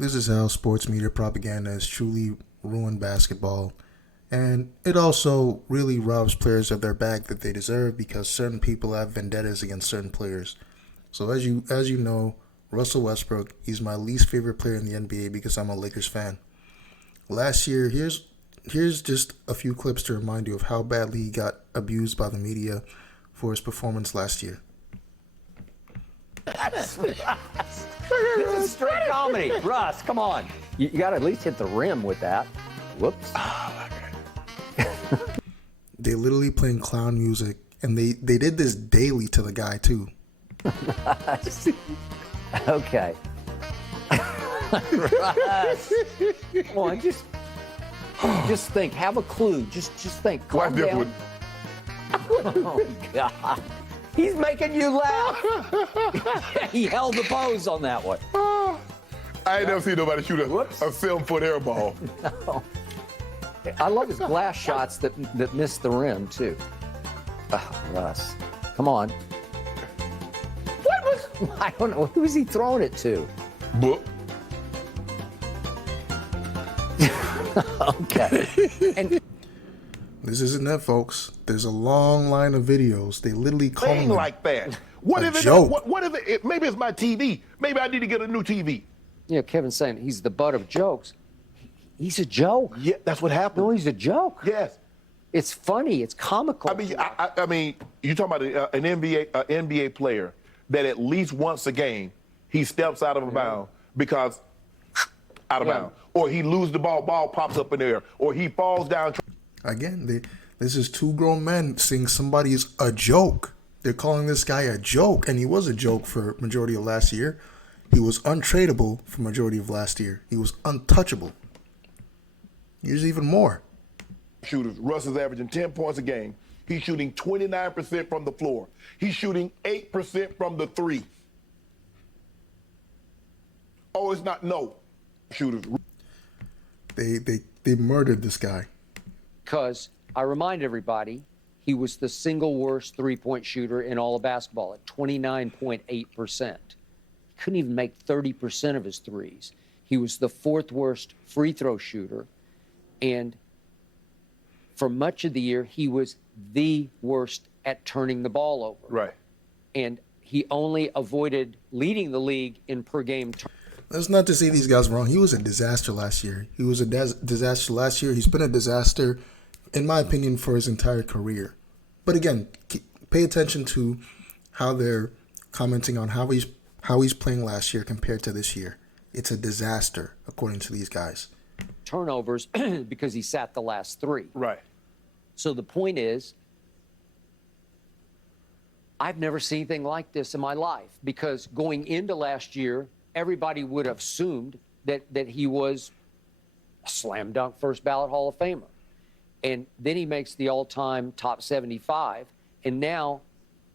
This is how sports media propaganda has truly ruined basketball. And it also really robs players of their bag that they deserve because certain people have vendettas against certain players. So as you know, Russell Westbrook, he's my least favorite player in the NBA because I'm a Lakers fan. Last year, here's just a few clips to remind you of how badly he got abused by the media for his performance last year. This is straight comedy. Russ, come on. You got to at least hit the rim with that. Whoops. They literally playing clown music, and they did this daily to the guy too. Okay. Russ. Come on, just think. Have a clue. Just think. Calm down. Oh, God. He's making you laugh. He held the pose on that one. I ain't never seen nobody shoot a 7-foot air ball. No. I love his glass shots that miss the rim, too. Russ, come on. I don't know. Who was he throwing it to? Book. Okay. And This isn't it, folks. There's a long line of videos. They literally call Thing him like that. What if joke. What if it? Maybe it's my TV. Maybe I need to get a new TV. yeah, Kevin's saying he's the butt of jokes. He's a joke. Yeah, that's what happened. No, he's a joke. Yes. It's funny. It's comical. I mean, you talking about an NBA player that at least once a game he steps out of a bound because out of bounds, or he loses the ball pops up in the air, or he falls down. Again, this is two grown men saying somebody's a joke. They're calling this guy a joke, and he was a joke for majority of last year. He was untradeable for majority of last year. He was untouchable. Here's even more. Shooters. Russ is averaging 10 points a game. He's shooting 29% from the floor. He's shooting 8% from the three. Oh, it's not no shooters. They murdered this guy. Because I remind everybody, he was the single worst three-point shooter in all of basketball at 29.8%. Couldn't even make 30% of his threes. He was the fourth worst free throw shooter. And for much of the year, he was the worst at turning the ball over. Right. And he only avoided leading the league in per game. That's not to say these guys were wrong. He was a disaster last year. He was a disaster last year. He's been a disaster, in my opinion, for his entire career. But again, pay attention to how they're commenting on how he's playing last year compared to this year. It's a disaster, according to these guys. Turnovers because he sat the last three. Right. So the point is, I've never seen anything like this in my life, because going into last year, everybody would have assumed that he was a slam dunk first ballot Hall of Famer. And then he makes the all-time top 75. And now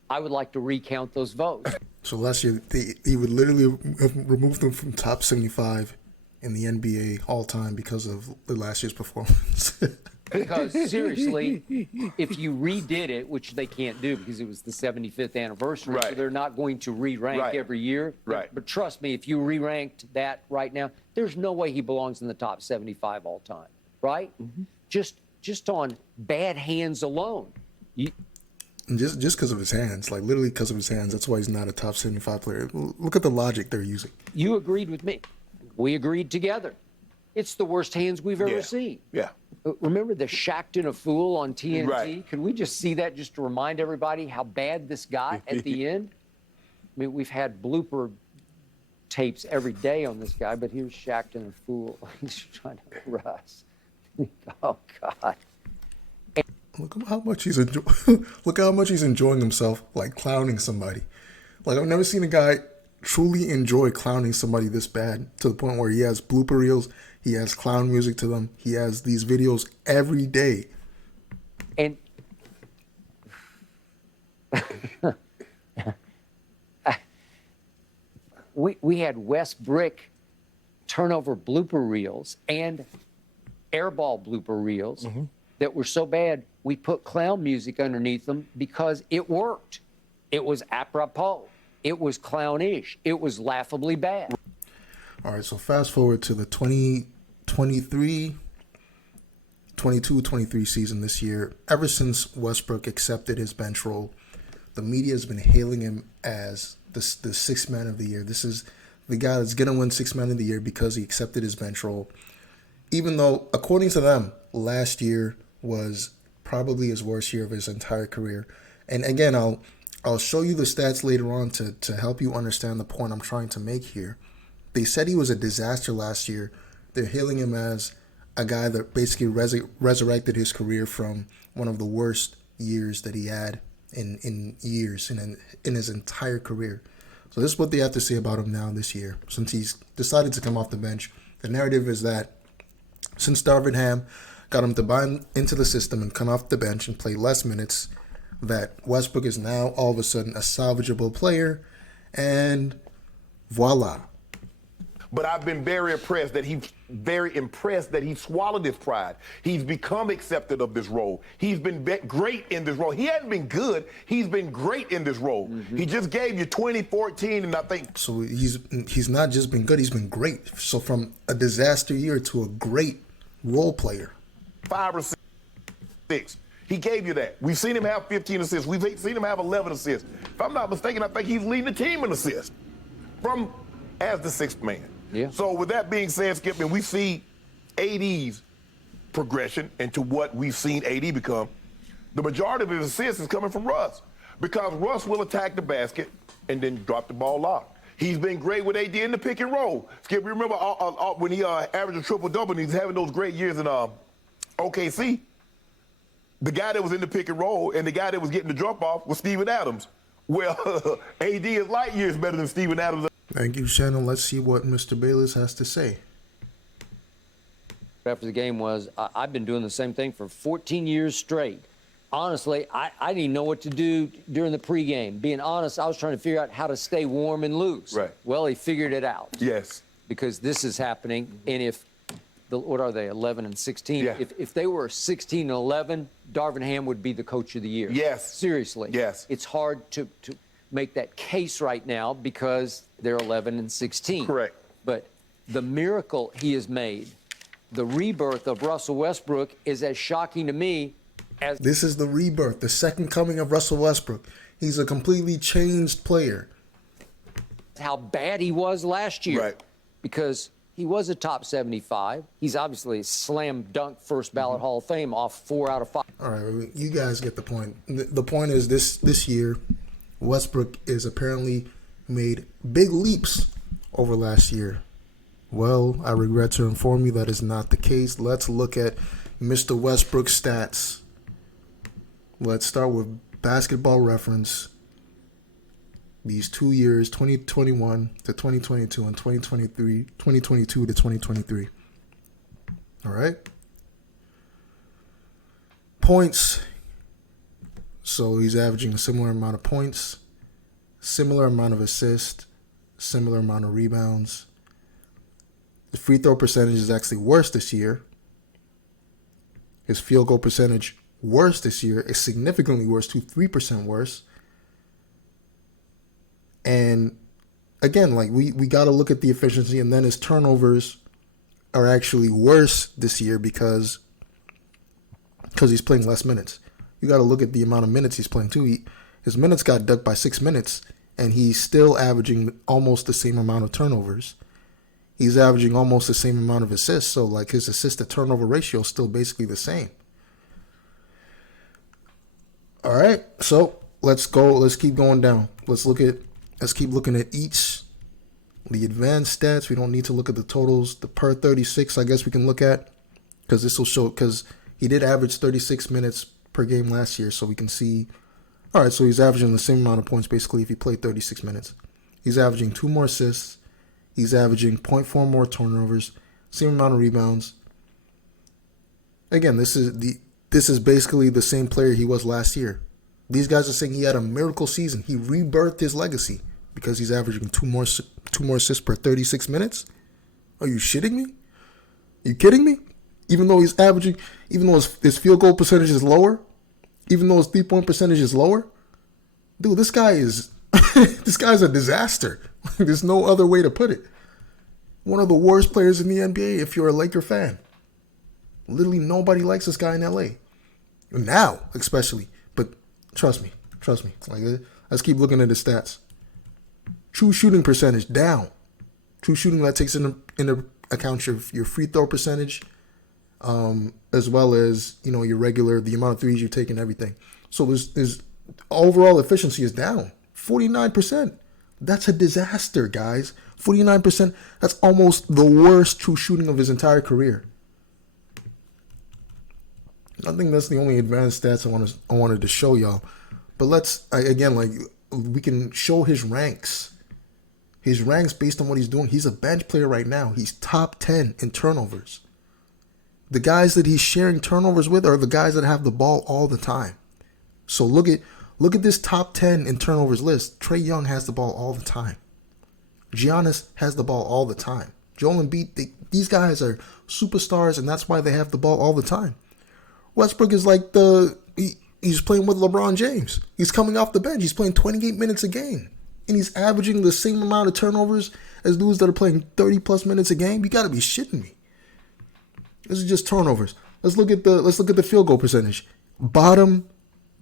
I would like to recount those votes. So last year, he would literally have removed them from top 75 in the NBA all time because of the last year's performance. Because seriously, if you redid it, which they can't do because it was the 75th anniversary, so they're not going to re-rank every year. Right. But trust me, if you re-ranked that right now, there's no way he belongs in the top 75 all time, right? Mm-hmm. Just on bad hands alone. Just because of his hands, like literally because of his hands, that's why he's not a top 75 player. Look at the logic they're using. You agreed with me. We agreed together. It's the worst hands we've ever seen. Yeah. Remember the Shackton a fool on TNT? Right. Can we just see that just to remind everybody how bad this got at the end? I mean, we've had blooper tapes every day on this guy, but here's Shackton a fool. He's trying to Russ. Oh, God. Look how much he's enjoying himself, like clowning somebody. Like I've never seen a guy truly enjoy clowning somebody this bad, to the point where he has blooper reels, he has clown music to them, he has these videos every day. And we had Westbrook turnover blooper reels and airball blooper reels that were so bad we put clown music underneath them because it worked. It was apropos. It was clownish. It was laughably bad. All right, so fast forward to the 2023, 22-23 season this year. Ever since Westbrook accepted his bench role, the media has been hailing him as the sixth man of the year. This is the guy that's going to win sixth man of the year because he accepted his bench role. Even though, according to them, last year was probably his worst year of his entire career. And again, I'll show you the stats later on to help you understand the point I'm trying to make here. They said he was a disaster last year. They're hailing him as a guy that basically resurrected his career from one of the worst years that he had in years, in his entire career. So this is what they have to say about him now this year, since he's decided to come off the bench. The narrative is that since Darvin Ham got him to buy into the system and come off the bench and play less minutes, that Westbrook is now all of a sudden a salvageable player, and voila. But I've been very impressed that he swallowed his pride. He's become accepted of this role. He's been great in this role. He hasn't been good. He's been great in this role. Mm-hmm. He just gave you 2014, and I think so. He's not just been good. He's been great. So from a disaster year to a great role player. 5 or 6. He gave you that. We've seen him have 15 assists. We've seen him have 11 assists. If I'm not mistaken, I think he's leading the team in assists as the sixth man. Yeah. So with that being said, Skip, and we see AD's progression into what we've seen AD become, the majority of his assists is coming from Russ, because Russ will attack the basket and then drop the ball locked. He's been great with AD in the pick and roll. Skip, you remember when he averaged a triple-double and he's having those great years in OKC? The guy that was in the pick and roll and the guy that was getting the drop off was Steven Adams. Well, AD is light years better than Steven Adams. Thank you, Shannon. Let's see what Mr. Bayless has to say. After the game was, I've been doing the same thing for 14 years straight. Honestly, I didn't even know what to do during the pregame. Being honest, I was trying to figure out how to stay warm and loose. Right. Well, he figured it out. Yes. Because this is happening, and if what are they, 11 and 16? Yeah. If they were 16 and 11, Darvin Ham would be the coach of the year. Yes. Seriously. Yes. It's hard to make that case right now because they're 11 and 16. Correct. But the miracle he has made, the rebirth of Russell Westbrook, is as shocking to me as... This is the rebirth, the second coming of Russell Westbrook. He's a completely changed player. How bad he was last year. Right. Because he was a top 75. He's obviously a slam dunk first ballot Hall of Fame off 4 out of 5. All right, you guys get the point. The point is this year, Westbrook is apparently made big leaps over last year. Well, I regret to inform you that is not the case. Let's look at Mr. Westbrook's stats. Let's start with Basketball Reference. These 2 years, 2021 to 2022 and 2022 to 2023. All right. Points. So he's averaging a similar amount of points, similar amount of assists, similar amount of rebounds. The free throw percentage is actually worse this year. His field goal percentage worse this year is significantly worse, 3% worse. And again, like we got to look at the efficiency, and then his turnovers are actually worse this year because he's playing less minutes. You got to look at the amount of minutes he's playing too. His minutes got ducked by 6 minutes, and he's still averaging almost the same amount of turnovers. He's averaging almost the same amount of assists, so like his assist to turnover ratio is still basically the same. All right, so let's go. Let's keep going down. Let's keep looking at the advanced stats. We don't need to look at the totals. The per 36, I guess we can look at, because this will show, because he did average 36 minutes per game last year, so we can see. All right, so he's averaging the same amount of points basically if he played 36 minutes. He's averaging 2 more assists. He's averaging 0.4 more turnovers, same amount of rebounds. Again, this is basically the same player he was last year. These guys are saying he had a miracle season. He rebirthed his legacy because he's averaging 2 more assists per 36 minutes. Are you shitting me? Are you kidding me? Even though his field goal percentage is lower, even though his 3-point percentage is lower, dude, this guy's a disaster. There's no other way to put it. One of the worst players in the NBA if you're a Laker fan. Literally nobody likes this guy in LA. Now, especially. But trust me. Like, let's keep looking at the stats. True shooting percentage down. True shooting, that takes into account your free throw percentage, as well as, you know, your regular, the amount of threes you take and everything. So there's overall efficiency is down 49%. That's a disaster, guys. 49%. That's almost the worst true shooting of his entire career. I think that's the only advanced stats I wanted to show y'all. But we can show his ranks. His ranks based on what he's doing. He's a bench player right now. He's top 10 in turnovers. The guys that he's sharing turnovers with are the guys that have the ball all the time. So look at this top 10 in turnovers list. Trae Young has the ball all the time. Giannis has the ball all the time. Joel Embiid, these guys are superstars, and that's why they have the ball all the time. Westbrook is like he's playing with LeBron James. He's coming off the bench. He's playing 28 minutes a game. And he's averaging the same amount of turnovers as dudes that are playing 30-plus minutes a game. You got to be shitting me. This is just turnovers. Let's look at the field goal percentage. Bottom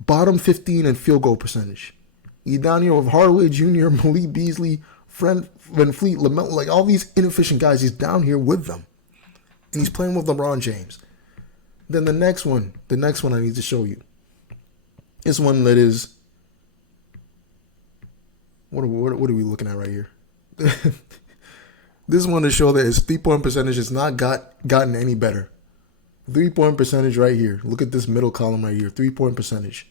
15 in field goal percentage. He's down here with Hardaway Jr., Malik Beasley, Fred VanVleet, LaMelo, like all these inefficient guys. He's down here with them. And he's playing with LeBron James. Then the next one I need to show you is one that is, what are we looking at right here? This one to show that his 3-point percentage has not gotten any better. 3-point percentage right here. Look at this middle column right here. 3-point percentage.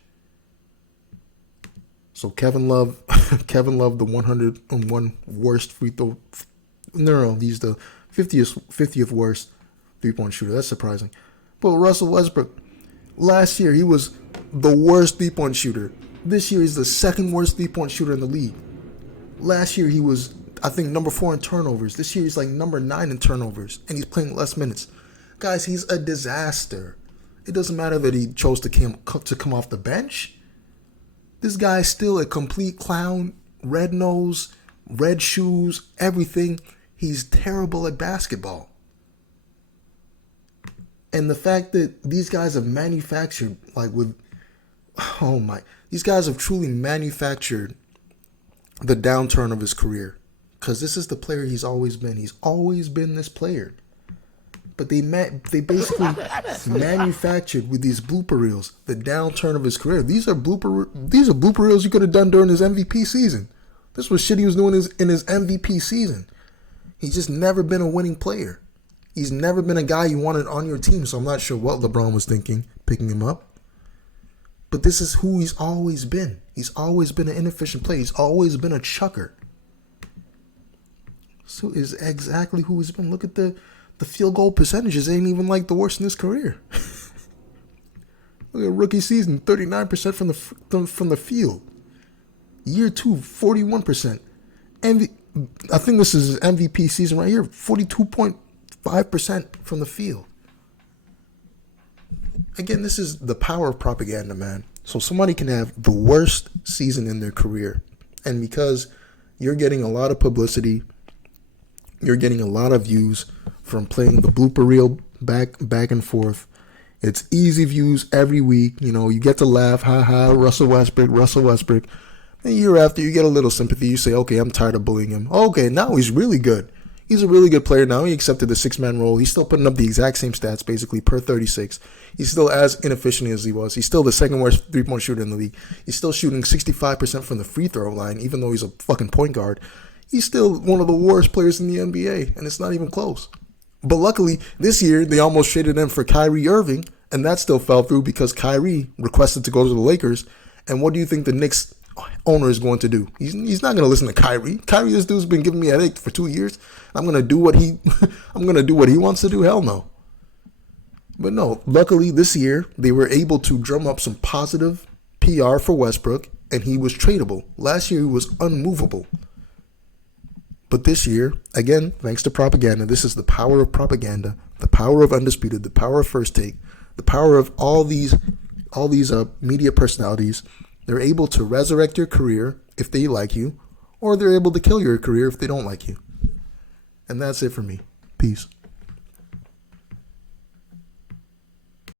So Kevin Love, the 101 worst free throw. No, he's the 50th worst 3-point shooter. That's surprising. But Russell Westbrook, last year he was the worst 3-point shooter. This year he's the second worst 3-point shooter in the league. Last year he was, I think, number 4 in turnovers. This year he's like number 9 in turnovers, and he's playing less minutes. Guys, he's a disaster. It doesn't matter that he chose to come off the bench. This guy's still a complete clown. Red nose, red shoes, everything. He's terrible at basketball. And the fact that these guys have manufactured, these guys have truly manufactured the downturn of his career. Because this is the player he's always been. He's always been this player. But they basically manufactured with these blooper reels the downturn of his career. These are blooper reels you could have done during his MVP season. This was shit he was doing in his MVP season. He's just never been a winning player. He's never been a guy you wanted on your team, so I'm not sure what LeBron was thinking picking him up. But this is who he's always been. He's always been an inefficient player. He's always been a chucker. So is exactly who he's been. Look at the field goal percentages. Ain't even like the worst in his career. Look at rookie season, 39% from the field. Year 2, 41%. I think this is his MVP season right here, 42.5% from the field. Again, this is the power of propaganda, man. So somebody can have the worst season in their career, and because you're getting a lot of publicity, you're getting a lot of views from playing the blooper reel back and forth. It's easy views every week. You know, you get to laugh, Russell Westbrook. And year after, you get a little sympathy. You say, okay, I'm tired of bullying him. Okay, now he's really good. He's a really good player now. He accepted the 6-man role. He's still putting up the exact same stats, basically, per 36. He's still as inefficient as he was. He's still the second worst 3-point shooter in the league. He's still shooting 65% from the free throw line, even though he's a fucking point guard. He's still one of the worst players in the NBA, and it's not even close. But luckily, this year, they almost traded him for Kyrie Irving, and that still fell through because Kyrie requested to go to the Lakers. And what do you think the Knicks owner is going to do? He's not going to listen to Kyrie. Kyrie, this dude's been giving me a headache for 2 years. I'm going to do what he wants to do. Hell no. But no, luckily this year they were able to drum up some positive PR for Westbrook, and he was tradable. Last year he was unmovable. But this year, again, thanks to propaganda, this is the power of propaganda, the power of Undisputed, the power of First Take, the power of all these media personalities. They're able to resurrect your career if they like you, or they're able to kill your career if they don't like you. And that's it for me. Peace.